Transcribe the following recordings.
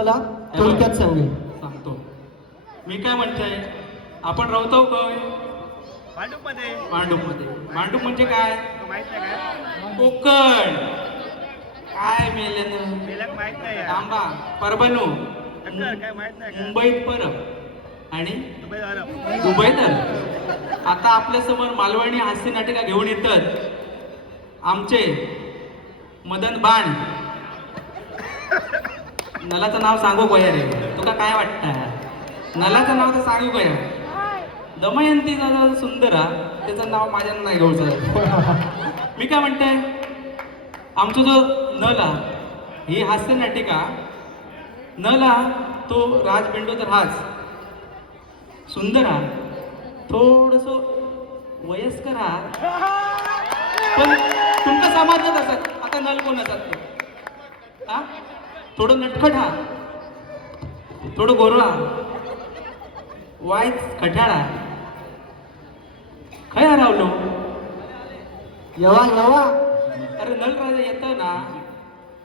तुम्हाला थोडक्यात सांगेल. सांगतो. मी काय म्हणतोय, आपण राहतो काय भांडूपमध्ये. भांडूप म्हणजे काय? माहित नाही काय? कोकण. काय मेलेन तिला माहित नाही यार. तांबा परभणू टक्कर काय माहित नाही का? मुंबईत परब आणि दुबई झालं. दुबईत. आता आपल्या समोर मालवणी हास्य नाटिका घेऊन येतात आमचे मदन बाण. नलाचं नाव सांगू गोया रे, तुका काय वाटतं? नलाचं नाव तर सांगू गोया. दमयंती जरा सुंदर हा, त्याचं नाव माझ्या नाही घ्यायचं. मी काय म्हणते, आमचा जो नला ही हास्य नाटिका नला तो राज बेंडो तर हाच सुंदर हा, थोडस वयस्कर हा, पण तुमका समाजात असत. आता नल कोण असत हा, थोडं नटखट हा, थोडं गोरवा, वाईच खठाळा. खय हरवलो? यवा यवा अरे नल राजा येतं ना.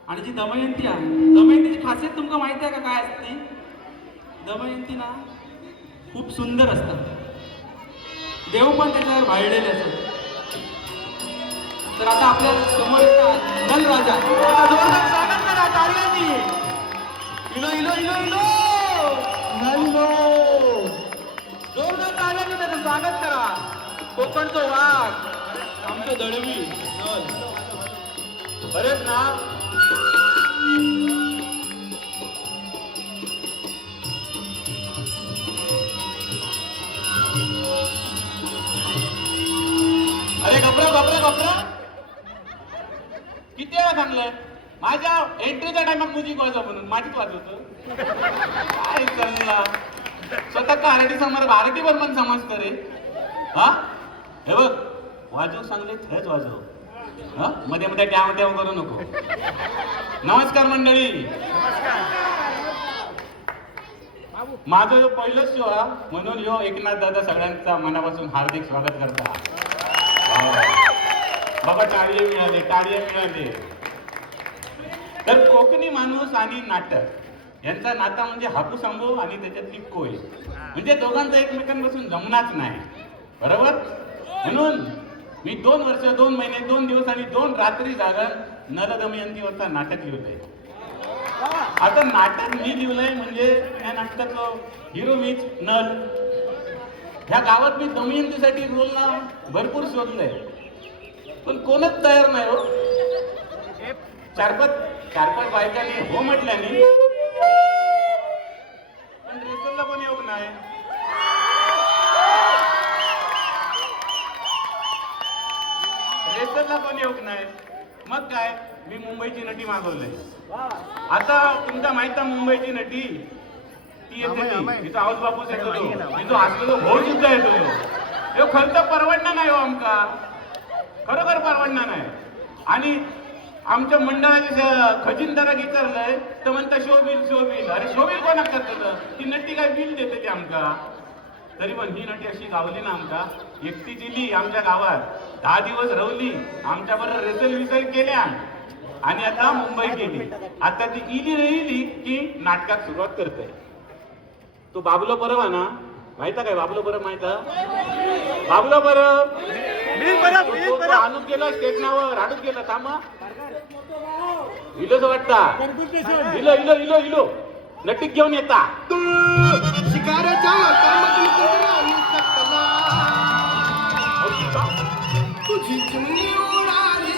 आणि जी दमयंती आहे, दमयंतीची खासियत तुमका माहिती आहे का काय असते? दमयंती ना खूप सुंदर असतात, देव पण त्याच्यावर भाळलेले असतात. तर आता आपल्या समोर येतात नल राजा. आता जोरदार स्वागत करा टाळ्यांनी. इलो इलो इलो इलो नलो. जोरदार टाळ्यांनी त्याचं स्वागत करा. कोकणचं वाघ, आमचं दळवी नल. बरेच ना. अरे घबरा घबरा घबरा, किती वेळा सांगलंय माझ्या एंट्रीच्या टायमात म्युझिक वाजव म्हणून. माझीच वाजवतो काय चालला. स्वतः आरडी समोर आरडी वर पण समजतं रे. हा हे बघ, वाजव सांगले थेच वाजव. हा मध्ये मध्ये ट्याव ट्याव करू नको. नमस्कार मंडळी. माझं जो पहिलंच शो हा, म्हणून ह्यो एकनाथ दादा सगळ्यांचा मनापासून हार्दिक स्वागत करता. बाबा टाळी मिळाले, टाळी मिळाले. तर कोकणी माणूस आणि नाटक यांचा नाता म्हणजे हापूस आंबो आणि त्याच्यातली कोय, म्हणजे दोघांचा एकमेकांपासून जमणाच नाही, बरोबर. म्हणून मी 2 वर्ष 2 महिने 2 दिवस आणि 2 रात्री जागून नल दमयंतीवरचा नाटक लिहिलंय. आता नाटक मी लिहिलंय म्हणजे या नाटकाचं हिरो मीच नल. ह्या गावात मी दमयंतीसाठी रोल ना भरपूर शोधलंय, पण कोणच तयार नाही हो. 4-5 बायकांनी हो म्हटल्याने, पण रेसलला पण योग नाही. रेसलला पण योग नाही. मग काय, मी मुंबईची नटी मागवलंय. आता तुमचा माहिती मुंबईची नटी ती येते, तिचा आऊस बापूस येतो, तिचा हसलेलो भाऊ सुद्धा येतो. हे खर्च परवडणार नाही हो आमका, खरोखर परवडणार नाही. आणि आमच्या मंडळाचे खजिनदाराक विचारलंय तर म्हणता शोबिल शोबिल. अरे शोबिल कोणाक करतं? ती नटी काय बिल देते ती आमका. तरी पण ही नटी अशी गावली ना आमका, एकटी दिली आमच्या गावात 10 दिवस रवली, आमच्या बरोबर रेसल विसल केल्या आणि आता मुंबई गेली. आता ती इली राहिली की नाटकात सुरुवात करते. तो बाबलो परब आहे ना, माहिता काय बाबलो परब? माहिता बाबलो परब? आणून गेला स्टेशनावर, हाडून गेला. थांबा इलोच वाटता, इलो इलो इलो इलो नटीक घेऊन येता. शिकाऱ्याच्या तुझी चिमणी उडाली.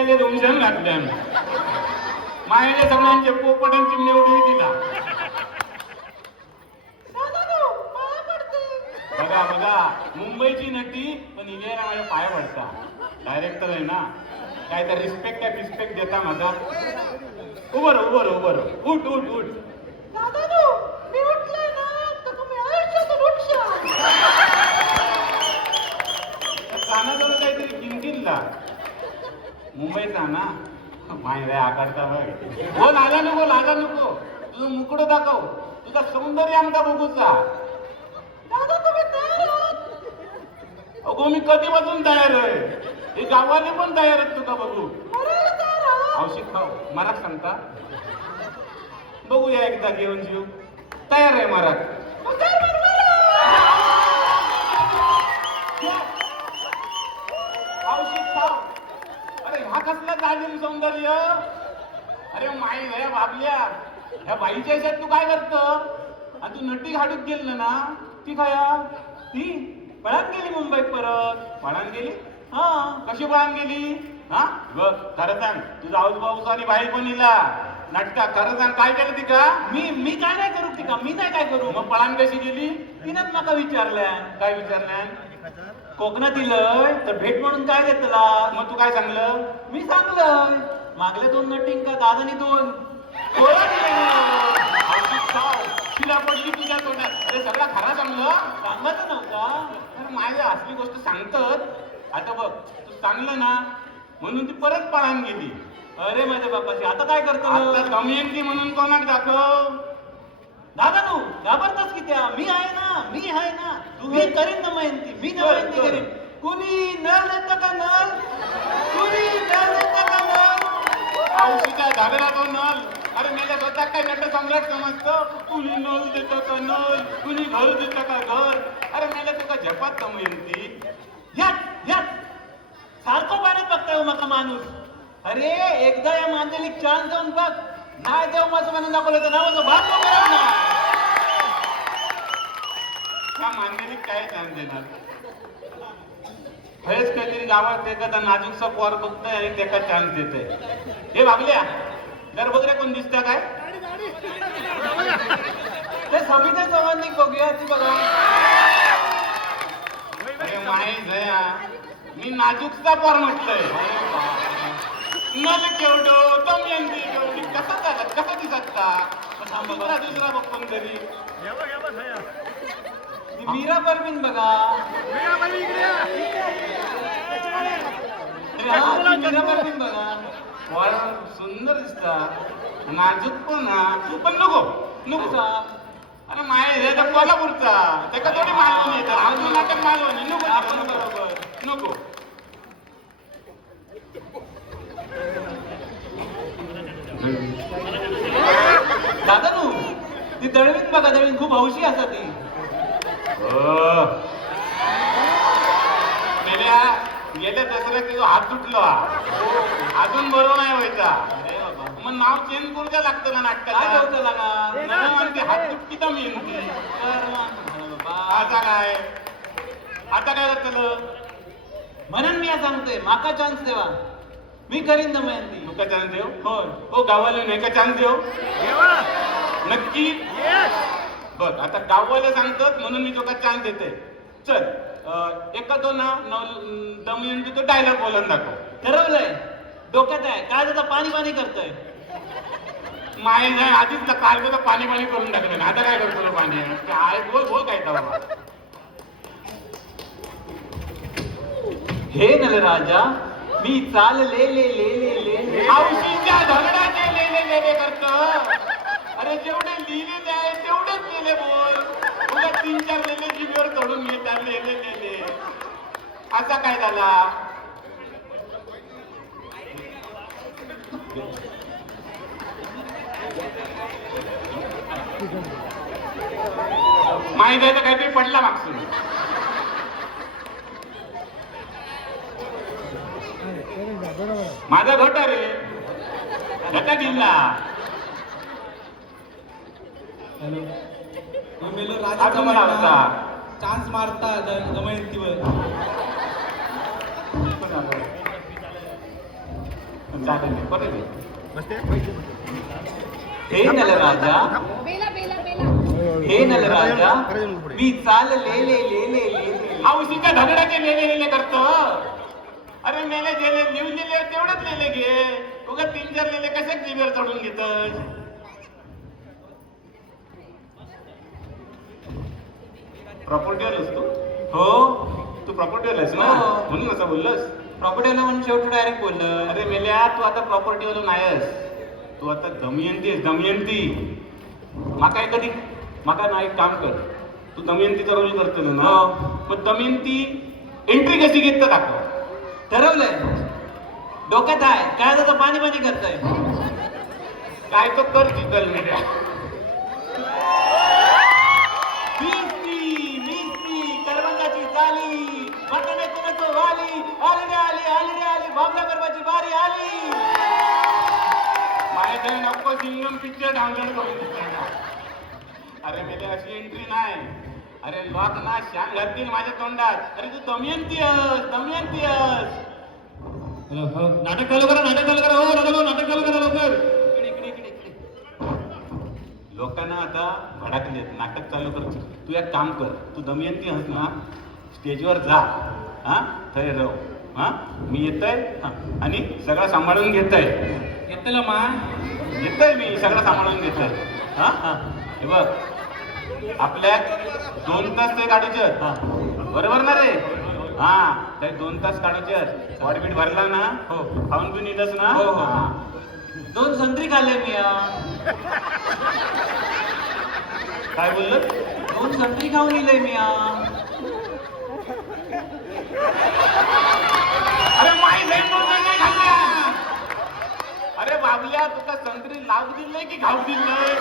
इले दोनशे घातले आम्ही. मायने सगळ्यांचे पोपटांची चिमणी उडवी दिला. बघा बघा, मुंबईची नटी पण इले माझ्या पाया पडता. डायरेक्टर आहे ना, काय तर रिस्पेक्ट आहे, रिस्पेक्ट देता माझा. उभं राह, उभं राह, उभं राह. उठ उठ उठ. कानाजवळ काहीतरी किंकिनला. मुंबईचा ना, माहिती आकडता बघ. हो लाजा नको तुझं मुकुट दाखव, तुझा सौंदर्य आमचा बघूचा. दादा तुम्ही तयार आहात? अगो मी कधीपासून तयार आहे. हे गावाने पण तयार आहेत तुका बघू. औषध खाऊ मराठ सांगता बघूया एकदा घेऊन जीव. तयार आहे मराठ. औषध खाऊ. अरे हा कसला जाणीव सौंदर्य. अरे माई ह्या बाबल्या ह्या बाईच्या ह्याच्यात तू काय करत. आणि तू नटी घाडूक गेलं ना ती काय ती पळान गेली मुंबईत परत. पळान गेली हा कशी पळान गेली हा बघ खरं सांग. तुझा आऊस आणि बाई पण इला नाटका. खरं सांग काय केलं ती का. मी काय नाही करू ती का. मी नाही काय करू. मग पळान कशी गेली. तिनंच माका विचारल्या. काय विचारल्या. कोकणात इलय तर भेट म्हणून काय घेतला. मग तू काय सांगलं. मी सांगलं मागल्या 2 नटींग का दादानी 2 शिला पडली तुझ्या तोंडात. अरे सगळा खरा सांगलं. सांगत नव्हता तर माझ्या असली गोष्ट सांगतात. आता बघ तू सांगलं ना म्हणून ती परत पळान गेली. अरे माझ्या बापाची आता काय करतो. आता दमयंती म्हणून कोणाक दाखव. दादा तू घाबरतास की त्या. मी आहे ना तुम्ही करीन दमयंती. मी दमयंती करीन. कुणी नळ देतं का नळ. कुणी नळ देतं का नळ. औषधा झालेला तो नळ. अरे मेल्या स्वतः काय नट सम्राट समजतो. कुणी नळ देतं का नळ. कुणी घर देतं का घर. अरे मेल्या तुका झपात दमयंती. यात सारखं पाण्यात बघताय माका माणूस. अरे एकदा या मांजलीक चान्स जाऊन बघ. नाही देव माझं म्हणून दाखवलं तर नावाचं भाग तो करत ना. त्या मांजलीक काय चान्स देणार. खरेच काहीतरी गावात एखादा नाजूकसा पोर बघतोय आणि त्याका चान्स देतोय. हे भागल्या जर बघ कोण दिसतं काय. ते समिता चव्हाण बघूया ती बघा. अरे माही जया मी नाजूकचा पोर म्हटलंय. नल केवढो दमयंती केवढी कसं दिसत का. दुसरा बघ पण तरी. मीरा परवीन बघा. मीरा परवीन बघा. पोर सुंदर दिसता नाजूक पण नको. अरे माय कोल्हापूरचा त्याका थोडी मालवण येतात. अजून नाटक मालवण नको बरोबर नको. दादा तू ती दळवीन बघा. दळवीन खूप हौशी असा ती. गेल्या दसऱ्यात तिचा हात तुटलो. अजून बरोबर नाही व्हायचा. मग नाव चेंज करू द्या लागतं ना नाटकाला. हात तुटकी तर मी आता काय करतलं म्हणून मी सांगतोय माका चान्स देवा. मी करीन दमयंती. तुका चान्स देव. हो गावाला नाही का चान्स देव. नक्की बघ आता गाववाले सांगतात म्हणून मी तुका चान्स देते. चल एका दोन दमयंती तो डायलॉग बोलून दाखव. ठरवलंय डोक्यात आहे. काय त्याचा पाणी करतोय. माय नाही आधीच काल तर पाणी करून टाकलं. आता काय करतो पाणी. काय बोल काय तेव्हा. हे नलराजा मी चालले ले औषधीच्या धरणाचे ले करत. अरे जेवढे लिहिलेले आहे तेवढेच लेले बोल. तुला 3-4 लेले जीवीवर चढून घेतात. ले असा काय झाला. माहिती आहे तर काहीतरी पडला मागसून. माझा घोटा रे घटा जिल्हा. चान्स मारता दमयंतीवर. हे नलराजा मी चालले औषधीच्या धगडाचे ले करतो. अरे मेले गेले लिहिले तेवढेच लेले घे. उगा 3-4 लेले कसे जीवेर चढून घेत. प्रॉपर्टीवर असतो. हो तू प्रॉपर्टीवर आहेस ना म्हणून असं बोललंस. प्रॉपर्टीवाला म्हणून शेवटी डायरेक्ट बोललं. अरे मेल्या तू आता प्रॉपर्टीवाला नाहीस, तू आता दमयंती आहेस, दमयंती. माका कधी माका ना एक काम कर, तू दमयंतीचा रोल करतो ना, हो. मग दमयंती एंट्री कशी घेत दाखव. ठरवलंय, डोक्यात आहे काय त्याचं पाणी पाणी करतोय. काय तो कर की कल मेल्या. करवंदाची चाली वाटणे कुणाचं वाली आली रे आली बाबला गरबाची बारी आली. माझ्या नको सिंगम पिक्चर डाउनलोड करून. अरे मेले अशी एंट्री नाही. अरे लोक ना शान घालतील माझ्या तोंडात. अरे तू दमयंती आहेस. नाटक चालू करा हो नाटक चालू करा लवकर. इकडे लोकांना आता भडाकलेत, नाटक चालू कर. तू एक काम कर, तू दमयंती आहेस ना, स्टेजवर जा, हा थंय राहू, हा मी येतोय आणि सगळं सांभाळून घेतोय. घेतलं मा येतोय मी सगळं सांभाळून घेतोय. हा हे बघ, आपल्या 2 तास ते काढूचे बरोबर ना रे. हा ते 2 तास काढूचे. वॉडबीट भरला ना, हो. खाऊन पिऊन येतस ना. हो. हा. 2 संत्री खाल्ले मी. काय बोललं? 2 संत्री खाऊन येले मी. अरे माई नाही नाही खाल्ल्या. अरे बाबल्या तुका संत्री लावू दिलंय की खाऊ दिलंय?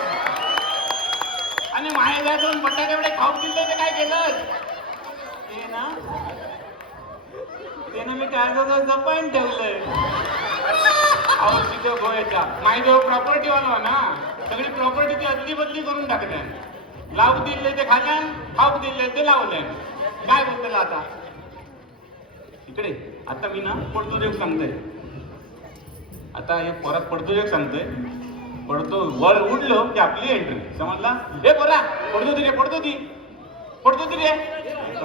आणि माये जाय दोन बटाटे एवढे खाऊ दिले ते काय केलं? ते ना मी काय जपान ठेवलंय. अहो तिथे गोव्याच्या माई देव प्रॉपर्टी वाला ना, सगळी प्रॉपर्टीची अदली बदली करून टाकल्या. लावू दिले ते खाल्यान, खाऊ दिले ते लावले. काय बोलतो आता इकडे. आता मी ना पडतो एक सांगतोय. आता हे परत पडतो एक सांगतोय. पडतो वर उडलो की आपली एंट्री, समजला? हे पोरा पडतो ती रे, पडतो ती रे,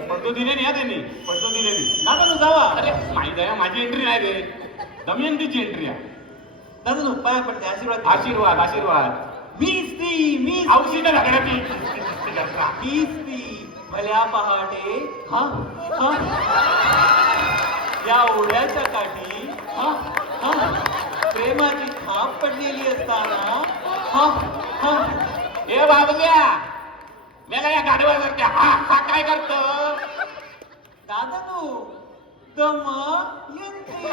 पडतो दिले नाही. त्यांनी पडतो दिले नाही. दादा तू जावा. अरे माहिती आहे माझी एंट्री नाही रे, दमयंतीची एंट्री आहे. दादा तू पाया पडते आशीर्वाद. आशीर्वाद. मी औषध लागण्याची भल्या पहाटे या ओढ्याच्या काठी प्रेमाची थाप पडलेली असताना हे बाबल्या मेला या गाडीवर हा काय करतो? दादा तू दमयंती.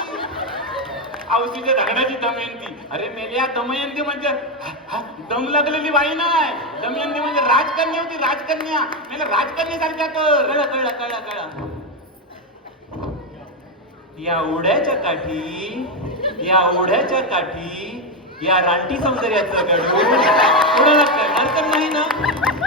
औषध धगडाची दमयंती. अरे मेल्या दमयंती म्हणजे दम लागलेली बाई नाही. दमयंती म्हणजे राजकन्या होती, राजकन्या. मेला राजकन्यासारख्या कर. कळलं. या ओढ्याच्या काठी या रानटी सौंदर्याचं गडू कोणाला कळणार तर नाही ना.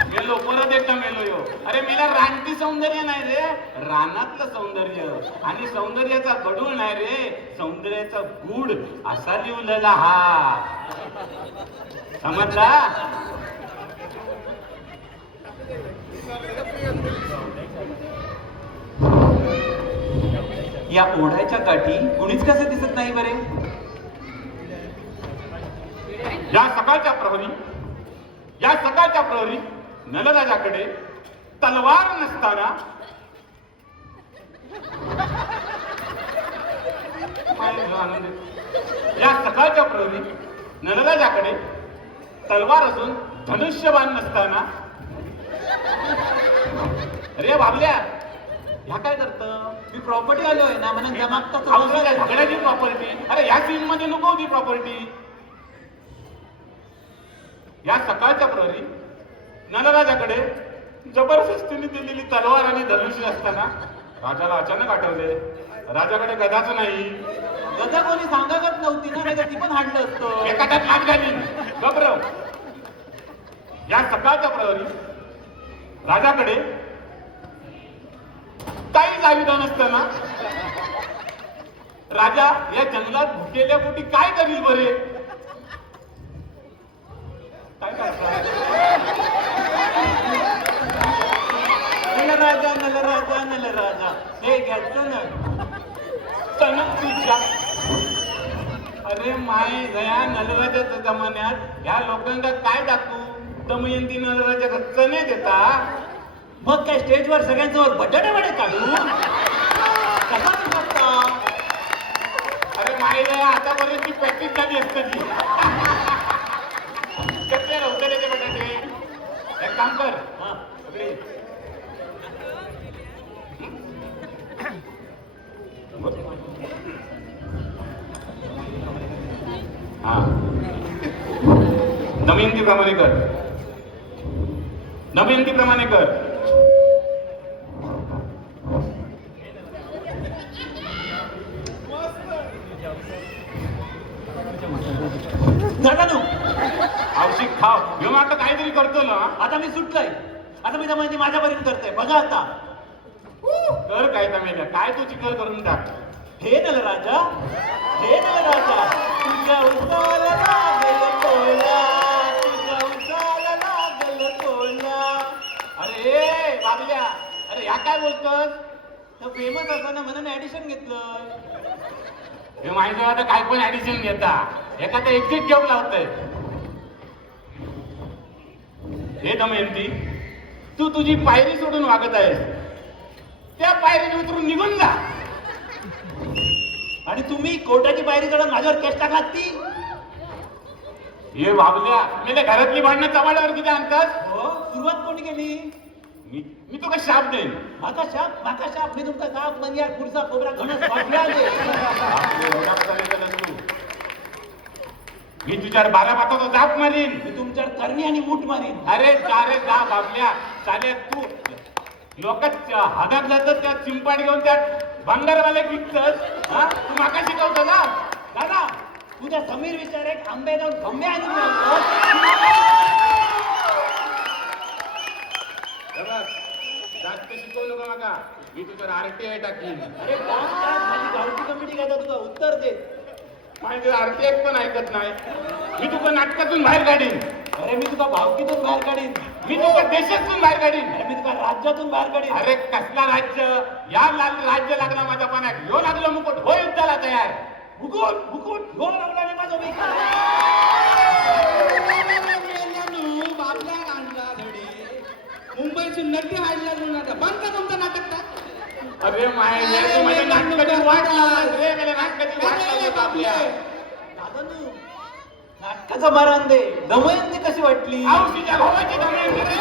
मेलो परत एकदा मेलो यो. अरे मेला रानटी सौंदर्य नाही रे, रानातलं सौंदर्य. आणि सौंदर्याचा गडूळ नाही रे, सौंदर्याचा गूढ असा लिवलेला हा, समजला? या ओढ्याच्या काठी कुणीच कसं दिसत नाही बरे. या सकाळच्या प्रहरी नलराजाकडे तलवार नसताना नलराजाकडे तलवार असून धनुष्यबाण नसताना. अरे बाबल्या ह्या काय करतं? मी प्रॉपर्टी आलोय ना म्हणून जमागता झगड्याची प्रॉपर्टी. अरे या सीन मध्ये नको होती प्रॉपर्टी. या सकाळच्या प्रहरी नलराजाकडे जबरदस्तीने दिलेली तलवार आणि धनुष्य असताना राजाला अचानक आठवले राजाकडे गदाच नाही. गदा कोणी सांगतच नव्हती ना, नाही ती पण हाडलं असतं. एखाद्यात लाट घाली गबरव. या सकाळच्या प्रहरी राजाकडे काहीच आयुध नसताना राजा या जंगलात भुकेल्या पोटी काय करील बरे? काय करतात? नलराजा हे घ्यायचं ना. तनक तुझ्या. अरे माय गया नलराजाच्या जमान्यात या लोकांना काय दाखवू? दमयंती नलराजा चणे देता. मग काय स्टेजवर सगळ्यांसमोर बटाटे काढू? कसा करता? पाहिलं आतापर्यंत ती प्रॅक्टिस झाली असते ती. कसले नव्हते रे ते बटाटे. एक काम कर हा. इकडे ये. हा दमयंतीप्रमाणे कर. दमयंतीप्रमाणे कर. झालं ना. औषध खाव ह्यो आता काहीतरी करतो ना. आता मी सुटलोय. आता मी दमयंती माझ्यापर्यंत करतोय बघा आता. कर काय तमेला काय तू चिखल करून टाक. हे नल राजा, हे नल राजा, तुझ्या उसाला लागल कोयला, तुझ्या उसाला लागल कोयला. अरे बाबल्या अरे या काय बोलतोस. तर फेमस असताना म्हणून ऍडिशन घेतलं. हे माहिती आता काय पण ऍडिशन घेता एखादा एक्झिट जॉब लावतोय. हे दमयंती तू तुझी पायरी सोडून वागत आहेस. त्या पायरीने उतरून निघून जा. आणि तुम्ही कोर्टाची पायरी चढून माझ्यावर केस टाकलात ती. हे बाबल्या मी त्या घरातली भांडणं चव्हाड्यावर किती आणतात. हो सुरुवात कोणी केली. मी तुका शाप देईन. माका शाप मी तुमचा साप मंदिर पुढचा खोबरा घणस वाटल्या दे. मी तुझ्यावर 12 पाताचा जाप मारीन. मी तुमच्यावर करणी आणि मूठ मारीन. अरे जा रे जा बाबल्या चाले तू लोक हातात जातात त्या चिंपाड घेऊन त्या भंगारवाले विकतस. हा तू माका शिकवतो ना. दादा तुझ्या समीर विचार एक आंबे जाऊन खंबे आणून जास्त शिकवू नका माका. मी तुझ्यावर RTI टाकीन. अरे माझी गावची कमिटी काय तुझं उत्तर दे. माझे RTI पण ऐकत नाही. मी तुका नाटकातून बाहेर काढीन. अरे मी तुझा भावकीतून बाहेर काढीन. मी तुका देशातून बाहेर काढीन. अरे मी तुझा राज्यातून बाहेर काढीन. अरे कसला राज्य. या राज्य लागला माझ्या पाण्यात. ह्यो लागलो मुकुट हो युद्धाला तयार. मुकुट मुकुट गोल लावला रे माझं मी. मुंबईतून नटी हाडला बंद का तुमचं नाटक का. अरे माझ्या नाटकाची वाट लावला रे. मला नाटकाची वाट लावली बाबल्या. दादानू नाटकाचा मारान दे. दमयंती कशी वाटली. औषधीच्या भावाची दमयंती.